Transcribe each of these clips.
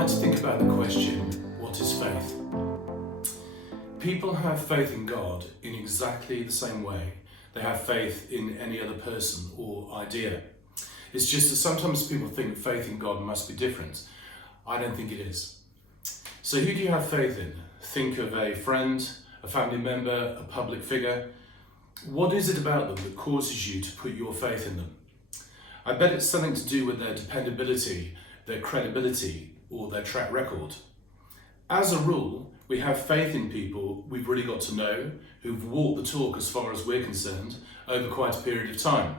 like to think about the question, what is faith? People have faith in God in exactly the same way they have faith in any other person or idea. It's just that sometimes people think faith in God must be different. I don't think it is. So who do you have faith in? Think of a friend, a family member, a public figure. What is it about them that causes you to put your faith in them? I bet it's something to do with their dependability, their credibility, or their track record. As a rule, we have faith in people we've really got to know, who've walked the talk as far as we're concerned, over quite a period of time.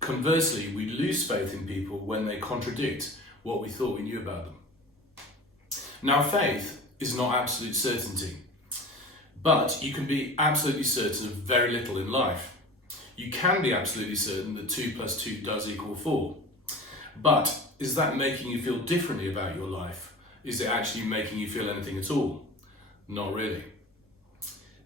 Conversely, we lose faith in people when they contradict what we thought we knew about them. Now, faith is not absolute certainty, but you can be absolutely certain of very little in life. You can be absolutely certain that 2 + 2 does equal 4. But is that making you feel differently about your life? Is it actually making you feel anything at all? Not really.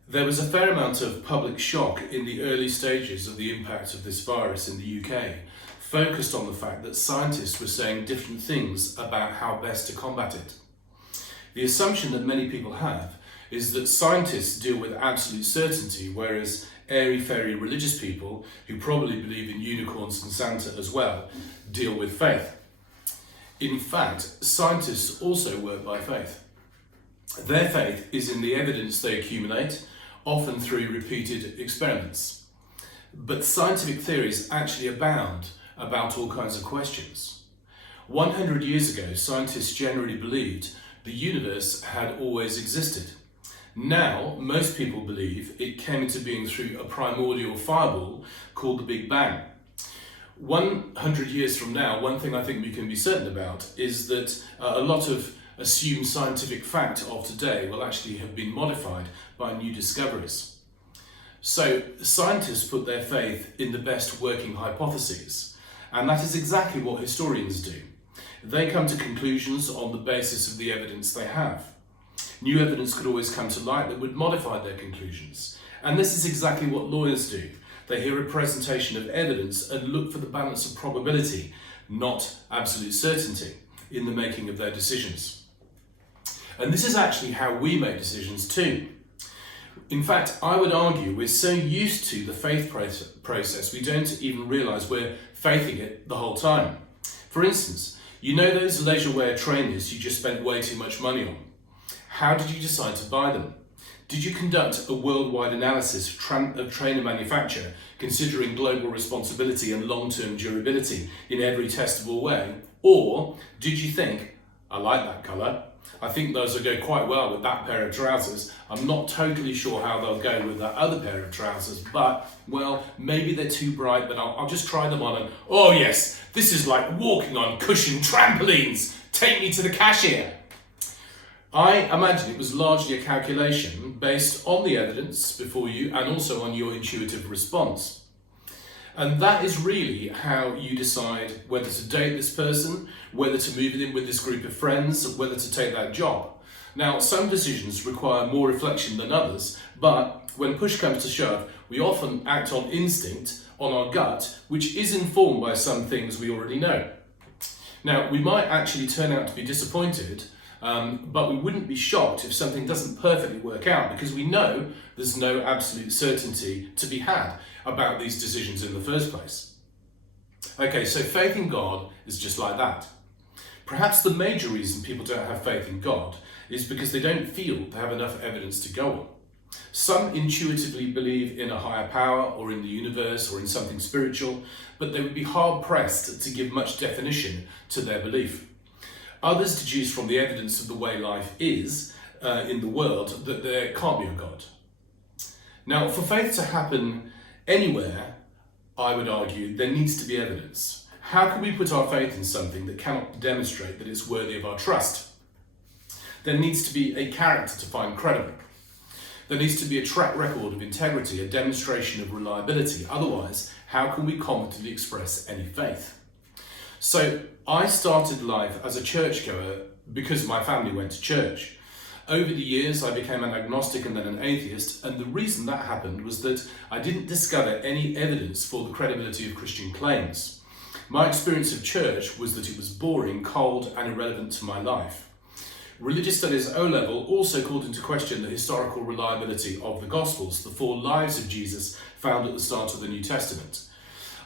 There was a fair amount of public shock in the early stages of the impact of this virus in the UK, focused on the fact that scientists were saying different things about how best to combat it. The assumption that many people have is that scientists deal with absolute certainty, whereas airy-fairy religious people, who probably believe in unicorns and Santa as well, deal with faith. In fact, scientists also work by faith. Their faith is in the evidence they accumulate, often through repeated experiments. But scientific theories actually abound about all kinds of questions. 100 years ago, scientists generally believed the universe had always existed. Now, most people believe it came into being through a primordial fireball called the Big Bang. 100 years from now, one thing I think we can be certain about is that a lot of assumed scientific fact of today will actually have been modified by new discoveries. So, scientists put their faith in the best working hypotheses, and that is exactly what historians do. They come to conclusions on the basis of the evidence they have. New evidence could always come to light that would modify their conclusions. And this is exactly what lawyers do. They hear a presentation of evidence and look for the balance of probability, not absolute certainty, in the making of their decisions. And this is actually how we make decisions too. In fact, I would argue we're so used to the faith process we don't even realise we're faithing it the whole time. For instance, you know those leisure wear trainers you just spent way too much money on? How did you decide to buy them? Did you conduct a worldwide analysis of trainer manufacture, considering global responsibility and long-term durability in every testable way? Or did you think, I like that colour, I think those will go quite well with that pair of trousers, I'm not totally sure how they'll go with that other pair of trousers, but, well, maybe they're too bright, but I'll just try them on and, oh yes, this is like walking on cushioned trampolines, take me to the cashier. I imagine it was largely a calculation based on the evidence before you and also on your intuitive response. And that is really how you decide whether to date this person, whether to move in with this group of friends, whether to take that job. Now, some decisions require more reflection than others, but when push comes to shove, we often act on instinct, on our gut, which is informed by some things we already know. Now, we might actually turn out to be disappointed, but we wouldn't be shocked if something doesn't perfectly work out, because we know there's no absolute certainty to be had about these decisions in the first place. Okay, so faith in God is just like that. Perhaps the major reason people don't have faith in God is because they don't feel they have enough evidence to go on. Some intuitively believe in a higher power or in the universe or in something spiritual, but they would be hard-pressed to give much definition to their belief. Others deduce from the evidence of the way life is in the world that there can't be a God. Now, for faith to happen anywhere, I would argue, there needs to be evidence. How can we put our faith in something that cannot demonstrate that it's worthy of our trust? There needs to be a character to find credible. There needs to be a track record of integrity, a demonstration of reliability. Otherwise, how can we confidently express any faith? So I started life as a churchgoer because my family went to church. Over the years, I became an agnostic and then an atheist, and the reason that happened was that I didn't discover any evidence for the credibility of Christian claims. My experience of church was that it was boring, cold, and irrelevant to my life. Religious Studies O-Level also called into question the historical reliability of the Gospels, the 4 lives of Jesus found at the start of the New Testament.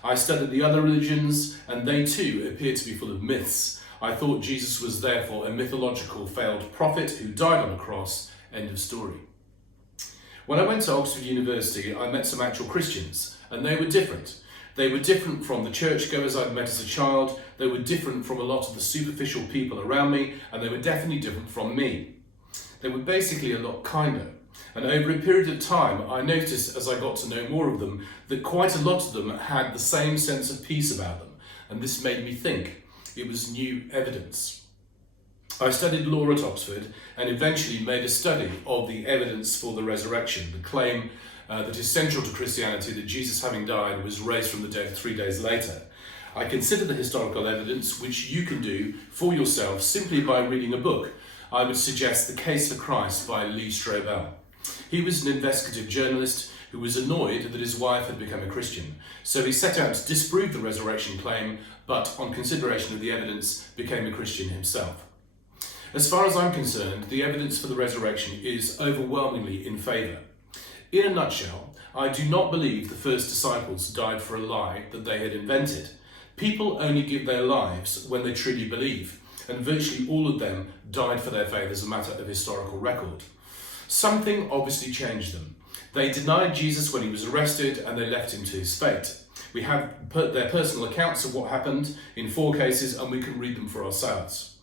I studied the other religions, and they too appear to be full of myths. I thought Jesus was therefore a mythological failed prophet who died on a cross. End of story. When I went to Oxford University, I met some actual Christians, and they were different. They were different from the churchgoers I'd met as a child, they were different from a lot of the superficial people around me, and they were definitely different from me. They were basically a lot kinder. And over a period of time, I noticed as I got to know more of them, that quite a lot of them had the same sense of peace about them. And this made me think it was new evidence. I studied law at Oxford and eventually made a study of the evidence for the resurrection, the claim that is central to Christianity that Jesus, having died, was raised from the dead 3 days later. I consider the historical evidence, which you can do for yourself simply by reading a book. I would suggest The Case for Christ by Lee Strobel. He was an investigative journalist who was annoyed that his wife had become a Christian. So he set out to disprove the resurrection claim, but on consideration of the evidence, became a Christian himself. As far as I'm concerned, the evidence for the resurrection is overwhelmingly in favour. In a nutshell, I do not believe the first disciples died for a lie that they had invented. People only give their lives when they truly believe, and virtually all of them died for their faith as a matter of historical record. Something obviously changed them. They denied Jesus when he was arrested, and they left him to his fate. We have their personal accounts of what happened in 4 cases, and we can read them for ourselves.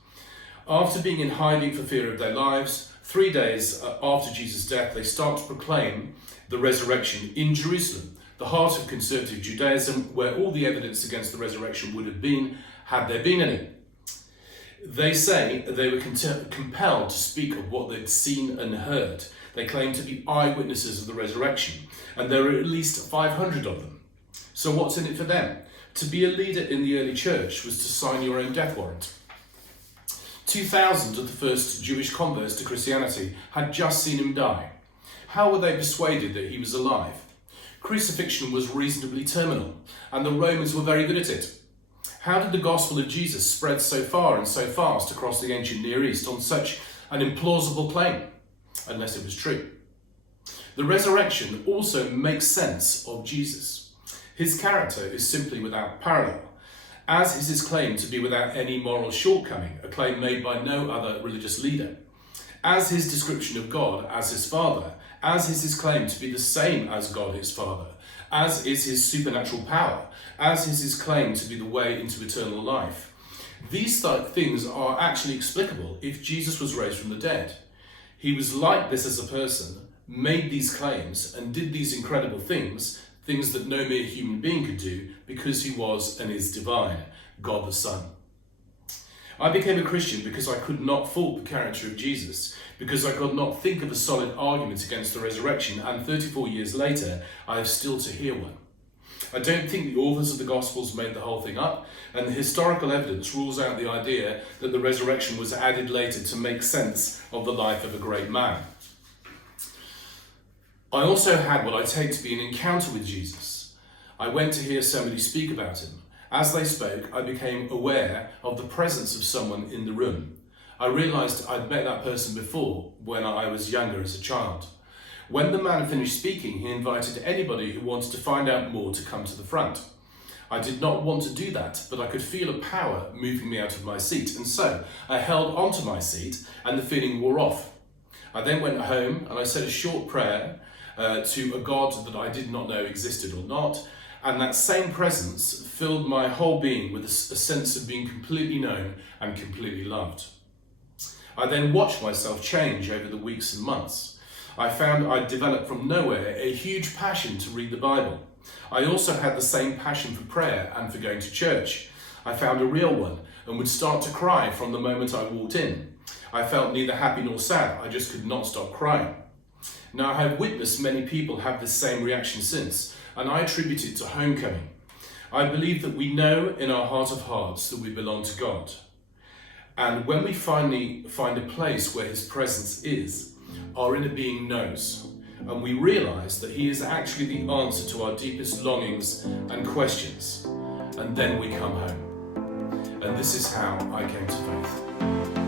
After being in hiding for fear of their lives, 3 days after Jesus' death, they start to proclaim the resurrection in Jerusalem, the heart of conservative Judaism, where all the evidence against the resurrection would have been, had there been any. They say they were compelled to speak of what they'd seen and heard. They claim to be eyewitnesses of the resurrection, and there are at least 500 of them. So what's in it for them? To be a leader in the early church was to sign your own death warrant. 2,000 of the first Jewish converts to Christianity had just seen him die. How were they persuaded that he was alive? Crucifixion was reasonably terminal, and the Romans were very good at it. How did the gospel of Jesus spread so far and so fast across the ancient Near East on such an implausible claim? Unless it was true. The resurrection also makes sense of Jesus. His character is simply without parallel, as is his claim to be without any moral shortcoming, a claim made by no other religious leader. As his description of God as his Father, as is his claim to be the same as God his Father, as is his supernatural power, as is his claim to be the way into eternal life. These things are actually explicable if Jesus was raised from the dead. He was like this as a person, made these claims, and did these incredible things that no mere human being could do, because he was and is divine, God the Son. I became a Christian because I could not fault the character of Jesus, because I could not think of a solid argument against the resurrection, and 34 years later, I have still to hear one. I don't think the authors of the Gospels made the whole thing up, and the historical evidence rules out the idea that the resurrection was added later to make sense of the life of a great man. I also had what I take to be an encounter with Jesus. I went to hear somebody speak about him. As they spoke, I became aware of the presence of someone in the room. I realised I'd met that person before when I was younger as a child. When the man finished speaking, he invited anybody who wanted to find out more to come to the front. I did not want to do that, but I could feel a power moving me out of my seat, and so I held onto my seat and the feeling wore off. I then went home and I said a short prayer to a God that I did not know existed or not, and that same presence filled my whole being with a sense of being completely known and completely loved. I then watched myself change over the weeks and months. I found I'd developed from nowhere a huge passion to read the Bible. I also had the same passion for prayer and for going to church. I found a real one and would start to cry from the moment I walked in. I felt neither happy nor sad, I just could not stop crying. Now, I have witnessed many people have this same reaction since, and I attribute it to homecoming. I believe that we know in our heart of hearts that we belong to God. And when we finally find a place where his presence is, our inner being knows, and we realise that he is actually the answer to our deepest longings and questions. and then we come home. And this is how I came to faith.